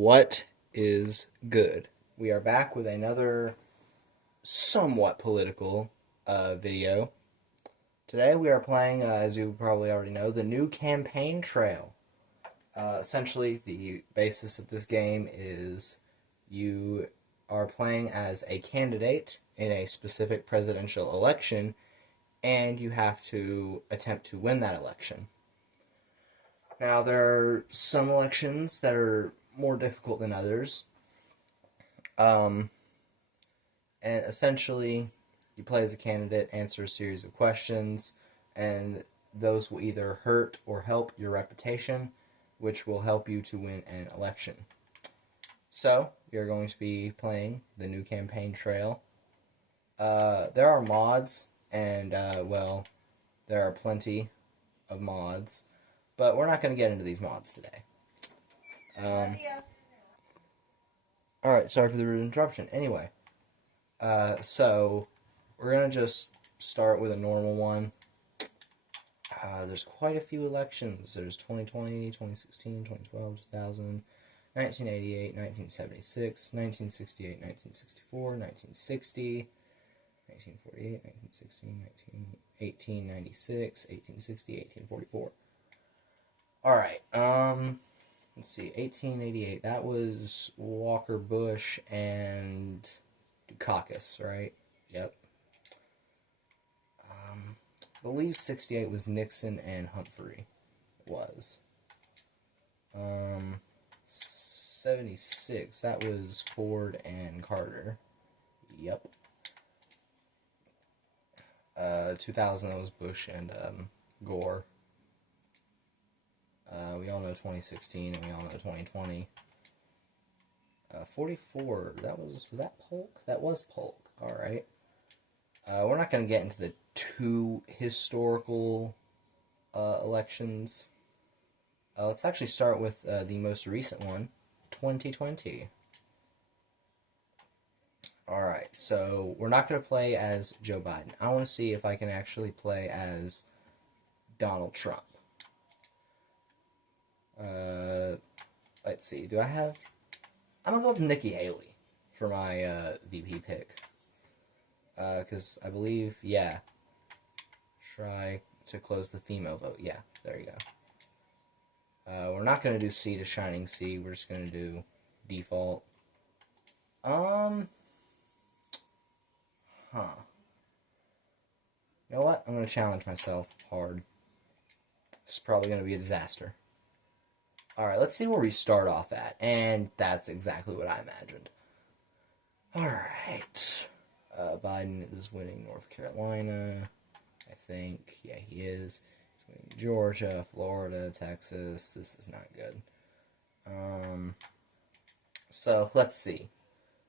What is good? We are back with another somewhat political video. Today we are playing, as you probably already know, the new campaign trail. Essentially, the basis of this game is you are playing as a candidate in a specific presidential election, and you have to attempt to win that election. Now, there are some elections that are more difficult than others. Um, and essentially, you play as a candidate, answer a series of questions, and those will either hurt or help your reputation, which will help you to win an election. So, you're going to be playing the new campaign trail. There are mods, and, there are plenty of mods, but we're not going to get into these mods today. Alright, sorry for the rude interruption. Anyway, so we're going to just start with a normal one. There's quite a few elections. There's 2020, 2016, 2012, 2000, 1988, 1976, 1968, 1964, 1960, 1948, 1916, 1896, 1860, 1844. Alright, let's see, 1888, that was Walker Bush and Dukakis, right? Yep. I believe 68 was Nixon and Humphrey. It was. 76, that was Ford and Carter. Yep. 2000, that was Bush and Gore. We all know 2016, and we all know 2020. 44, was that Polk? That was Polk, alright. We're not going to get into the two historical elections. Let's actually start with the most recent one, 2020. Alright, so we're not going to play as Joe Biden. I want to see if I can actually play as Donald Trump. Let's see, do I have... I'm going to go with Nikki Haley for my VP pick. Because I believe, yeah. Try to close the female vote. Yeah, there you go. We're not going to do C to Shining Sea. We're just going to do default. Huh. You know what? I'm going to challenge myself hard. This is probably going to be a disaster. Alright, let's see where we start off at. And that's exactly what I imagined. Alright. Biden is winning North Carolina, I think. Yeah, he is. He's winning Georgia, Florida, Texas. This is not good. So, let's see.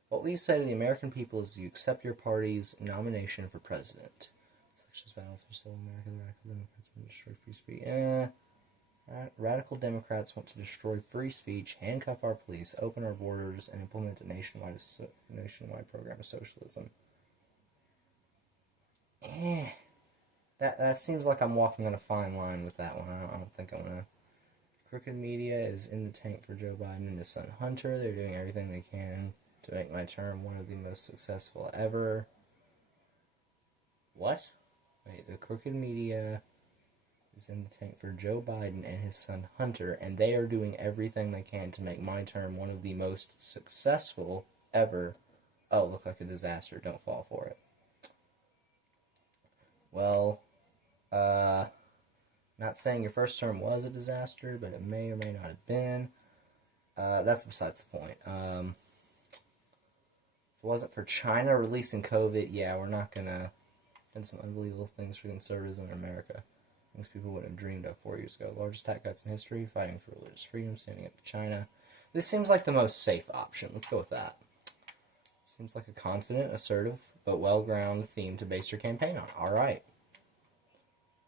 What will you say to the American people is you accept your party's nomination for president? Such as Battle for Civil America, the Radical Democrats want to destroy free speech. Radical Democrats want to destroy free speech, handcuff our police, open our borders, and implement a nationwide program of socialism. That seems like I'm walking on a fine line with that one. I don't think I'm gonna. Crooked media is in the tank for Joe Biden and his son Hunter. They're doing everything they can to make my term one of the most successful ever. What? Wait, the crooked media is in the tank for Joe Biden and his son Hunter, and they are doing everything they can to make my term one of the most successful ever. Oh, look like a disaster. Don't fall for it. Well, not saying your first term was a disaster, but it may or may not have been. That's besides the point. If it wasn't for China releasing COVID, yeah, we're not gonna do some unbelievable things for conservatism in America. Things people wouldn't have dreamed of 4 years ago. Largest tax cuts in history, fighting for religious freedom, standing up to China. This seems like the most safe option. Let's go with that. Seems like a confident, assertive, but well-grounded theme to base your campaign on. Alright.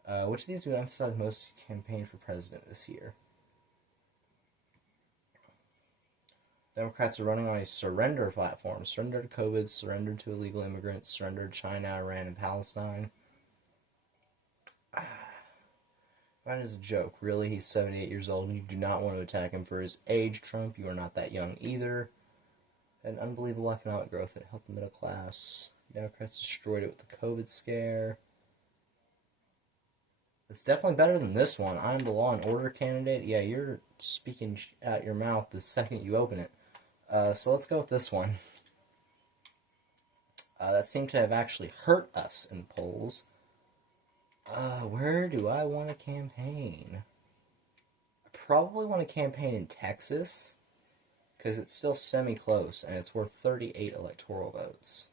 Which of these do you emphasize most campaign for president this year? Democrats are running on a surrender platform. Surrender to COVID, surrender to illegal immigrants, surrender to China, Iran, and Palestine. Biden is a joke. Really, he's 78 years old, and you do not want to attack him for his age, Trump. You are not that young either. An unbelievable economic growth that helped the middle class. Democrats destroyed it with the COVID scare. It's definitely better than this one. I'm the law and order candidate. Yeah, you're speaking out your mouth the second you open it. So let's go with this one. That seemed to have actually hurt us in the polls. Where do I want to campaign? I probably want to campaign in Texas, because it's still semi-close, and it's worth 38 electoral votes.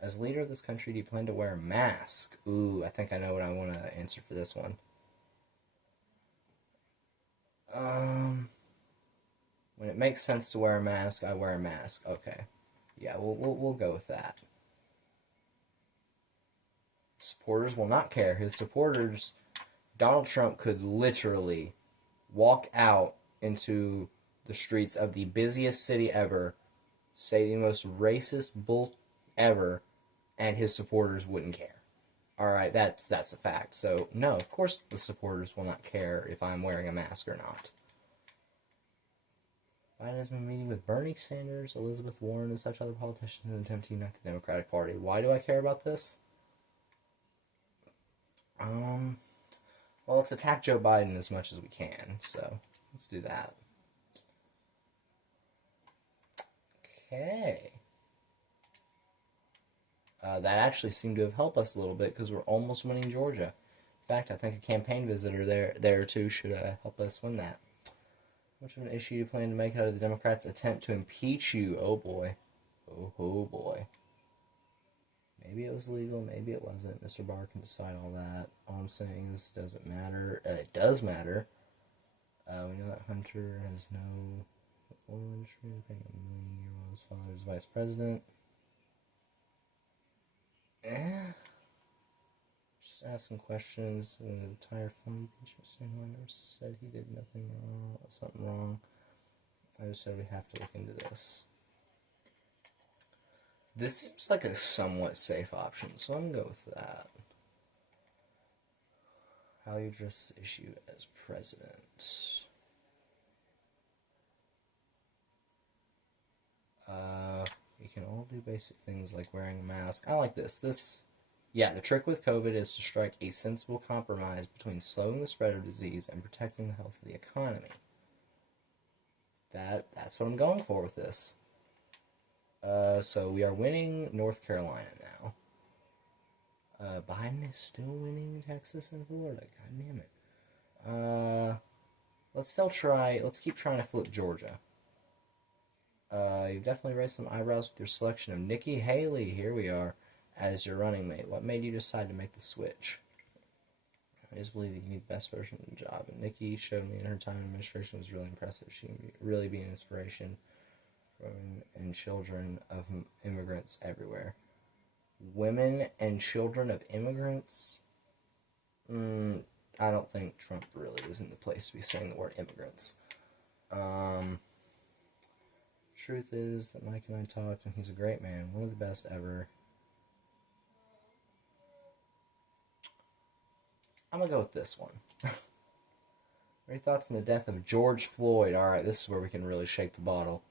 As leader of this country, do you plan to wear a mask? Ooh, I think I know what I want to answer for this one. When it makes sense to wear a mask, I wear a mask. Okay. Yeah, we'll go with that. Supporters will not care. His supporters, Donald Trump could literally walk out into the streets of the busiest city ever, say the most racist bull ever, and his supporters wouldn't care. Alright, that's a fact. So, no, of course the supporters will not care if I'm wearing a mask or not. Biden has been meeting with Bernie Sanders, Elizabeth Warren, and such other politicians in an attempt to unite the Democratic Party. Why do I care about this? Well, let's attack Joe Biden as much as we can, so let's do that. Okay. That actually seemed to have helped us a little bit because we're almost winning Georgia. In fact, I think a campaign visitor there too should help us win that. How much of an issue do you plan to make out of the Democrats' attempt to impeach you? Oh boy. Oh boy. Maybe it was legal, maybe it wasn't. Mr. Barr can decide all that. All I'm saying is it doesn't matter. It does matter. We know that Hunter has no oil industry, paying $1 million while his father is vice president. Just ask some questions. The entire funny picture saying I never said he did something wrong. I just said we have to look into this. This seems like a somewhat safe option, so I'm gonna go with that. How you address the issue as president. We can all do basic things like wearing a mask. I like this. Yeah, the trick with COVID is to strike a sensible compromise between slowing the spread of disease and protecting the health of the economy. That's what I'm going for with this. So we are winning North Carolina now. Biden is still winning Texas and Florida. God damn it. Let's keep trying to flip Georgia. You've definitely raised some eyebrows with your selection of Nikki Haley, here we are, as your running mate. What made you decide to make the switch? I just believe that you need the best version of the job, and Nikki showed me in her time in administration was really impressive. She can really be an inspiration for women and children of immigrants everywhere. Women and children of immigrants? I don't think Trump really is in the place to be saying the word immigrants. Truth is that Mike and I talked, and he's a great man, one of the best ever. I'm gonna go with this one. What are your thoughts on the death of George Floyd? Alright, this is where we can really shake the bottle.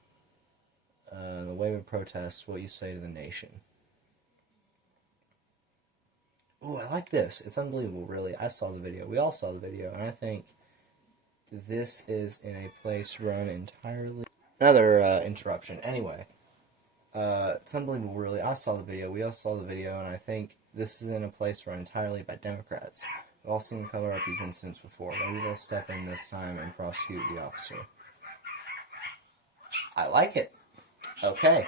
The wave of protests, what you say to the nation. Ooh, I like this. It's unbelievable, really. I saw the video. We all saw the video, and I think this is in a place run entirely... Another interruption. Anyway, it's unbelievable, really. I saw the video. We all saw the video, and I think this is in a place run entirely by Democrats. We've all seen them cover up these incidents before. Maybe they'll step in this time and prosecute the officer. I like it. Okay.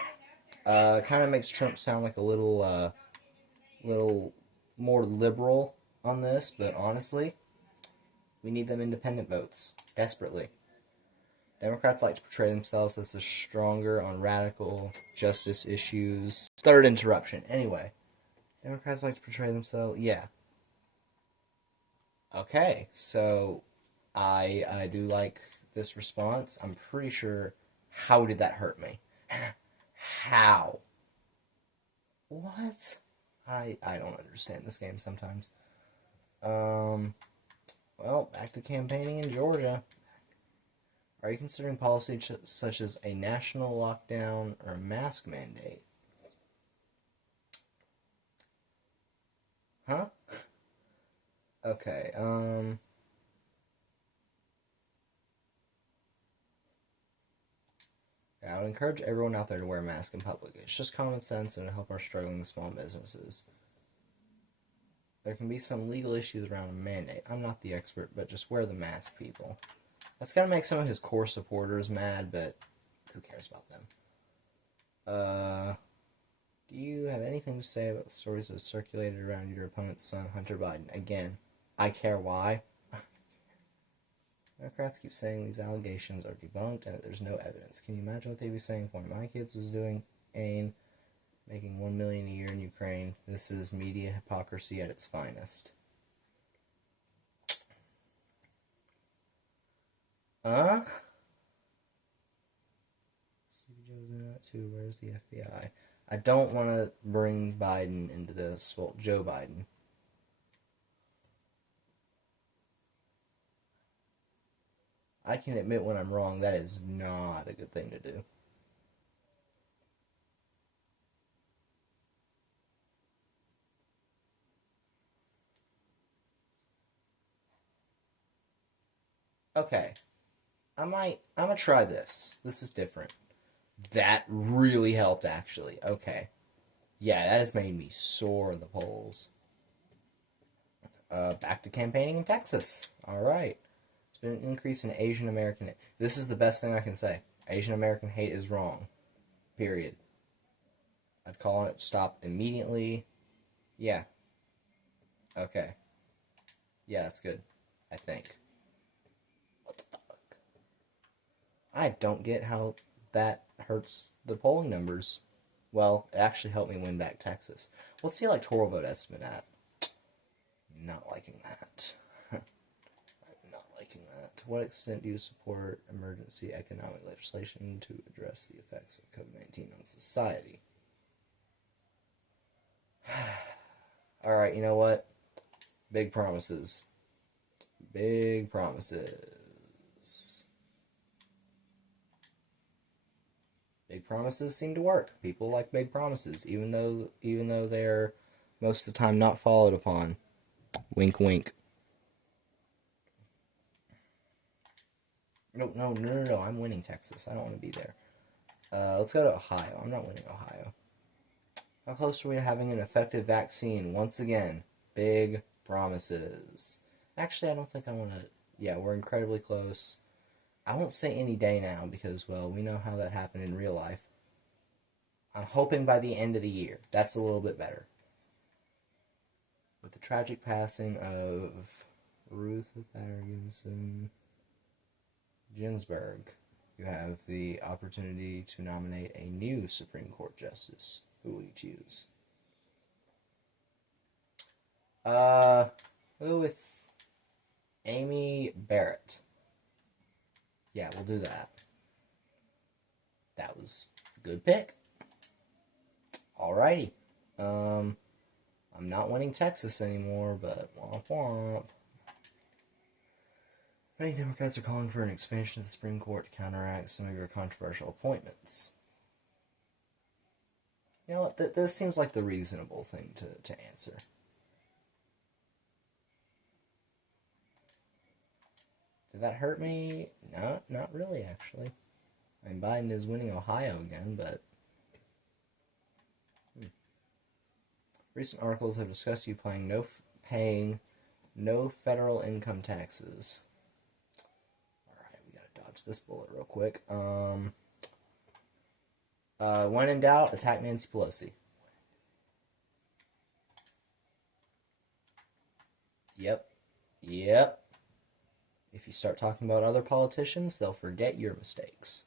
Kind of makes Trump sound like a little more liberal on this, but honestly, we need them independent votes. Desperately. Democrats like to portray themselves as the stronger on radical justice issues. Third interruption. Anyway, Democrats like to portray themselves... Yeah. Okay, so I do like this response. I'm pretty sure... How did that hurt me? How? What? I don't understand this game sometimes. Well, back to campaigning in Georgia. Are you considering policy such as a national lockdown or mask mandate? Huh? Okay, I would encourage everyone out there to wear a mask in public. It's just common sense and it'll help our struggling small businesses. There can be some legal issues around a mandate. I'm not the expert, but just wear the mask, people. That's gonna make some of his core supporters mad, but who cares about them? Do you have anything to say about the stories that have circulated around your opponent's son, Hunter Biden? Again, I care why. Democrats keep saying these allegations are debunked and that there's no evidence. Can you imagine what they'd be saying if one of my kids was doing AIM, making $1 million a year in Ukraine? This is media hypocrisy at its finest. Where's the FBI? I don't want to bring Biden into this. Well, Joe Biden. I can admit when I'm wrong. That is not a good thing to do. Okay. I'm gonna try this. This is different. That really helped, actually. Okay. Yeah, that has made me soar in the polls. Back to campaigning in Texas. All right. There's been an increase in Asian American. This is the best thing I can say. Asian American hate is wrong. Period. I'd call it stop immediately. Yeah. Okay. Yeah, that's good. I think. What the fuck? I don't get how that hurts the polling numbers. Well, it actually helped me win back Texas. What's the electoral vote estimate at? Not liking that. I'm not liking that. To what extent do you support emergency economic legislation to address the effects of COVID-19 on society? Alright, you know what? Big promises. Big promises. Big promises seem to work. People like big promises, even though they're most of the time not followed upon. Wink, wink. No. I'm winning Texas. I don't want to be there. Let's go to Ohio. I'm not winning Ohio. How close are we to having an effective vaccine? Once again, big promises. Actually, I don't think I want to. Yeah, we're incredibly close. I won't say any day now because, well, we know how that happened in real life. I'm hoping by the end of the year. That's a little bit better. With the tragic passing of Ruth Bader Ginsburg, you have the opportunity to nominate a new Supreme Court justice. Who will you choose? Go with Amy Barrett. Yeah, we'll do that. That was a good pick. Alrighty. I'm not winning Texas anymore, but womp womp. Many Democrats are calling for an expansion of the Supreme Court to counteract some of your controversial appointments. You know what? This seems like the reasonable thing to answer. Did that hurt me? No, not really, actually. I mean, Biden is winning Ohio again, but... Recent articles have discussed you paying no federal income taxes. Alright, we gotta dodge this bullet real quick. When in doubt, attack Nancy Pelosi. Yep. If you start talking about other politicians, they'll forget your mistakes.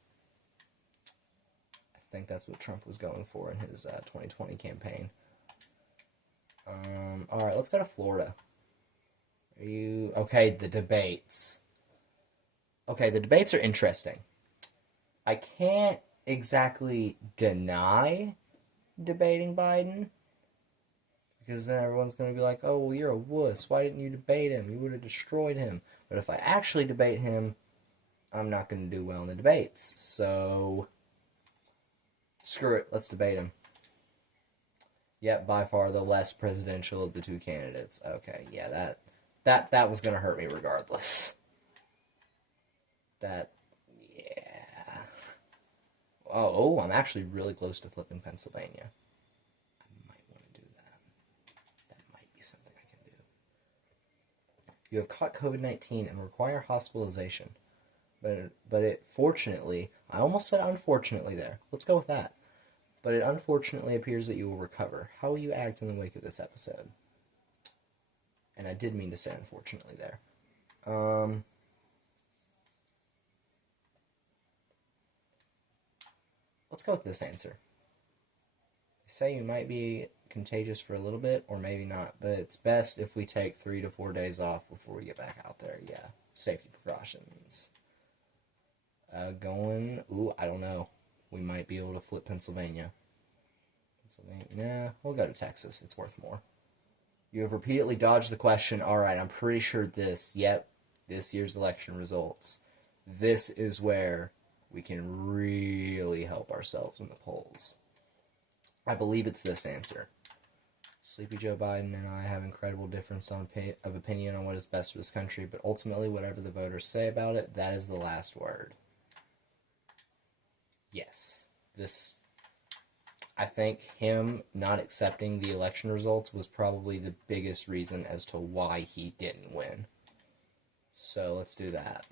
I think that's what Trump was going for in his 2020 campaign. Alright, let's go to Florida. Okay, the debates. Okay, the debates are interesting. I can't exactly deny debating Biden Because then everyone's going to be like, oh, well, you're a wuss. Why didn't you debate him? You would have destroyed him. But if I actually debate him, I'm not going to do well in the debates. So, screw it. Let's debate him. Yep, by far the less presidential of the two candidates. Okay, yeah, that was going to hurt me regardless. That, yeah. Oh, I'm actually really close to flipping Pennsylvania. I might want to do that. That might be something I can do. You have caught COVID-19 and require hospitalization. But it fortunately, I almost said unfortunately there. Let's go with that. But it unfortunately appears that you will recover. How will you act in the wake of this episode? And I did mean to say unfortunately there. Let's go with this answer. They say you might be contagious for a little bit, or maybe not, but it's best if we take 3 to 4 days off before we get back out there. Yeah, safety precautions. Ooh, I don't know. We might be able to flip Pennsylvania. Nah, we'll go to Texas. It's worth more. You have repeatedly dodged the question. Alright, I'm pretty sure this year's election results. This is where we can really help ourselves in the polls. I believe it's this answer. Sleepy Joe Biden and I have incredible difference of opinion on what is best for this country, but ultimately, whatever the voters say about it, that is the last word. Yes. I think him not accepting the election results was probably the biggest reason as to why he didn't win. So let's do that.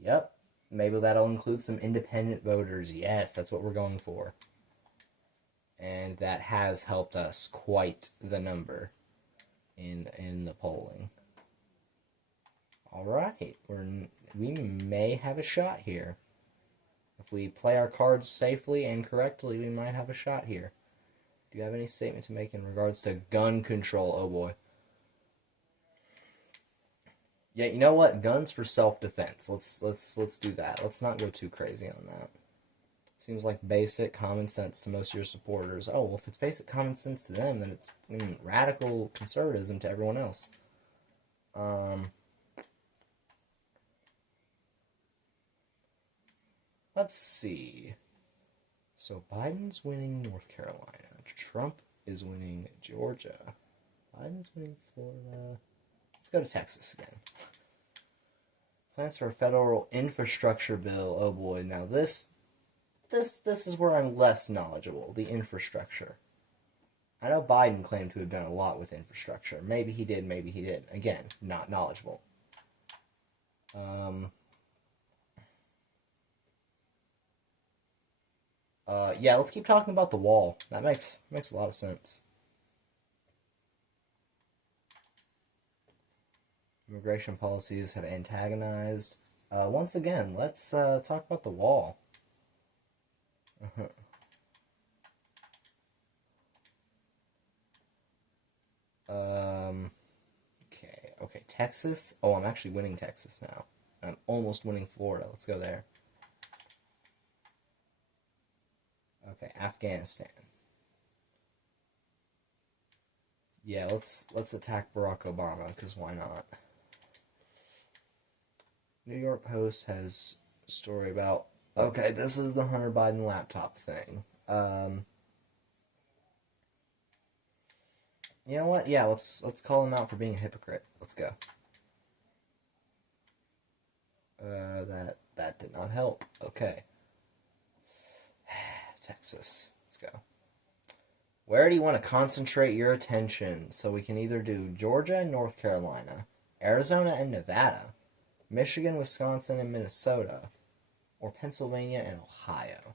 Yep. Maybe that'll include some independent voters. Yes, that's what we're going for. And that has helped us quite the number in the polling. All right, we may have a shot here. If we play our cards safely and correctly, we might have a shot here. Do you have any statement to make in regards to gun control? Oh boy. Yeah, you know what? Guns for self-defense. Let's do that. Let's not go too crazy on that. Seems like basic common sense to most of your supporters. Oh, well, if it's basic common sense to them, then it's radical conservatism to everyone else. Let's see. So Biden's winning North Carolina. Trump is winning Georgia. Biden's winning Florida. Let's go to Texas again. Plans for a federal infrastructure bill. Oh boy, now this is where I'm less knowledgeable. The infrastructure. I know Biden claimed to have done a lot with infrastructure. Maybe he did, maybe he didn't. Again, not knowledgeable. Yeah, let's keep talking about the wall. That makes a lot of sense. Immigration policies have antagonized. Once again, let's talk about the wall. Okay, Texas. Oh, I'm actually winning Texas now. I'm almost winning Florida. Let's go there. Okay, Afghanistan. Yeah, let's attack Barack Obama, because why not? New York Post has a story about... Okay, this is the Hunter Biden laptop thing. You know what? Yeah, let's call him out for being a hypocrite. Let's go. That did not help. Okay. Texas. Let's go. Where do you want to concentrate your attention? So we can either do Georgia and North Carolina, Arizona and Nevada, Michigan, Wisconsin, and Minnesota, or Pennsylvania and Ohio.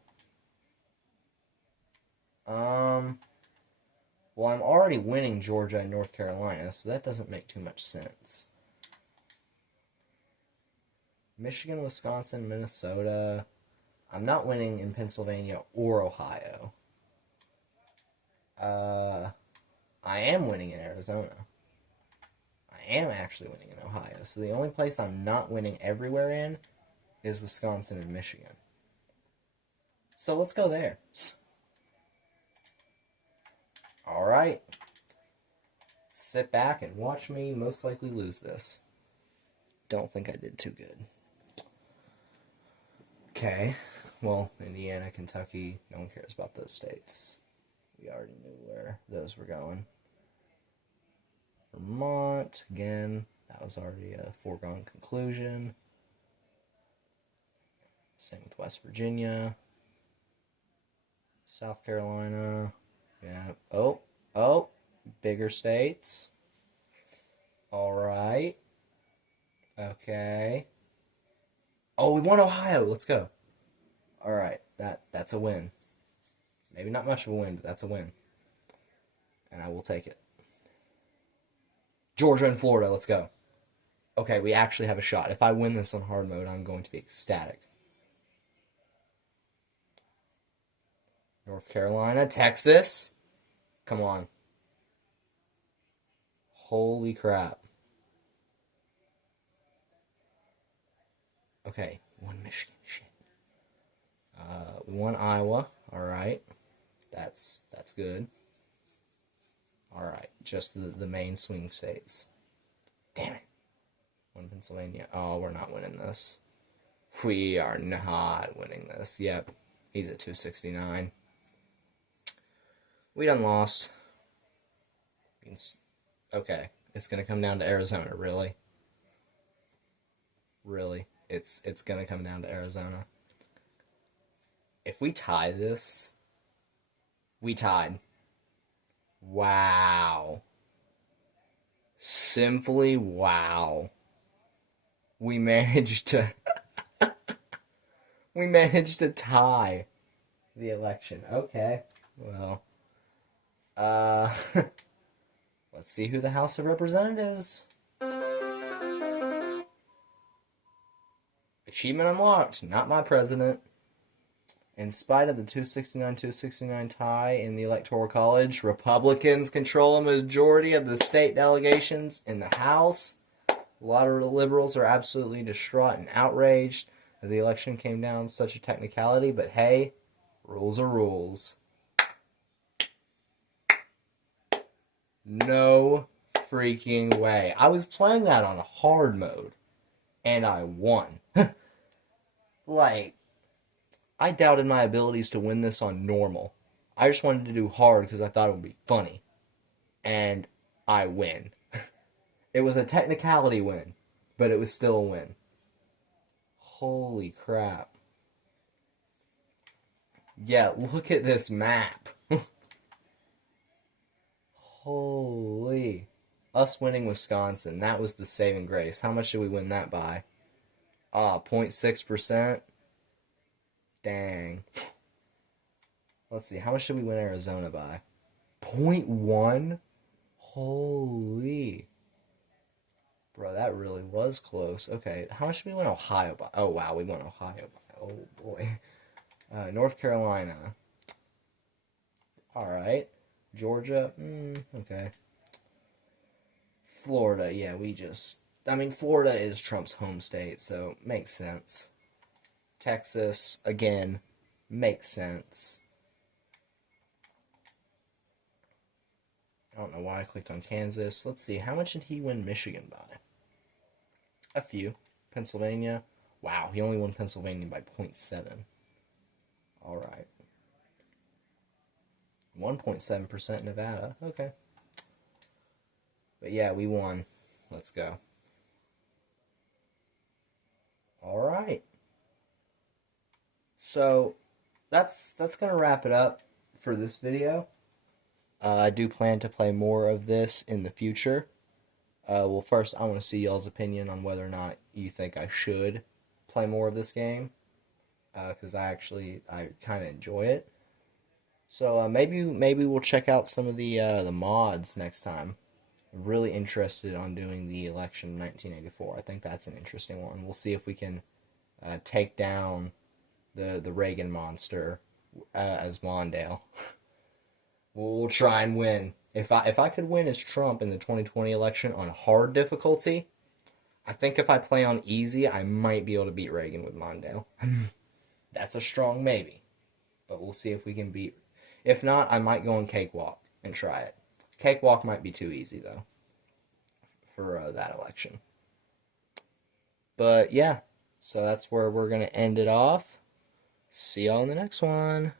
Well, I'm already winning Georgia and North Carolina, so that doesn't make too much sense. Michigan, Wisconsin, Minnesota. I'm not winning in Pennsylvania or Ohio. I am winning in Arizona. I am actually winning in Ohio. So the only place I'm not winning everywhere in is Wisconsin and Michigan. So let's go there. All right. Sit back and watch me most likely lose this. Don't think I did too good. Okay. Well, Indiana, Kentucky, no one cares about those states. We already knew where those were going. Vermont, again, that was already a foregone conclusion. Same with West Virginia. South Carolina. Yeah. Oh, bigger states. All right. Okay. Oh, we won Ohio. Let's go. All right. That's a win. Maybe not much of a win, but that's a win. And I will take it. Georgia and Florida. Let's go. Okay, we actually have a shot. If I win this on hard mode, I'm going to be ecstatic. North Carolina, Texas. Come on. Holy crap. Okay, one Michigan. Shit. We won Iowa. All right. That's good. All right, just the main swing states. Damn it. One Pennsylvania. Oh, we're not winning this. We are not winning this. Yep. He's at 269. We done lost. Okay. It's going to come down to Arizona, really? Really? It's going to come down to Arizona. If we tie this, we tied. Wow. Simply wow. We managed to we managed to tie the election. Okay. Well, let's see who the House of Representatives. Achievement unlocked. Not my president. In spite of the 269-269 tie in the Electoral College, Republicans control a majority of the state delegations in the House. A lot of the liberals are absolutely distraught and outraged that the election came down such a technicality, but hey, rules are rules. No freaking way. I was playing that on hard mode, and I won. Like, I doubted my abilities to win this on normal. I just wanted to do hard because I thought it would be funny. And I win. It was a technicality win, but it was still a win. Holy crap. Yeah, look at this map. Holy. Us winning Wisconsin, that was the saving grace. How much did we win that by? 0.6%. Dang. Let's see, how much did we win Arizona by? 0.1? Holy. Bro, that really was close. Okay, how much did we win Ohio by? Oh, wow, we won Ohio by. Oh, boy. North Carolina. Alright. Georgia. Okay. Florida, yeah, Florida is Trump's home state, so makes sense. Texas, again, makes sense. I don't know why I clicked on Kansas. Let's see, how much did he win Michigan by? A few. Pennsylvania. Wow, he only won Pennsylvania by 0.7. Alright. 1.7% Nevada. Okay. But yeah, we won. Let's go. Alright. So, that's going to wrap it up for this video. I do plan to play more of this in the future. Well, first, I want to see y'all's opinion on whether or not you think I should play more of this game. Because I kind of enjoy it. So, maybe we'll check out some of the mods next time. I'm really interested on doing the election of 1984. I think that's an interesting one. We'll see if we can take down the Reagan monster as Mondale. We'll try and win. If I could win as Trump in the 2020 election on hard difficulty, I think if I play on easy, I might be able to beat Reagan with Mondale. That's a strong maybe. But we'll see if we can beat. If not, I might go on Cakewalk and try it. Cakewalk might be too easy, though, for that election. But yeah, so that's where we're going to end it off. See y'all in the next one.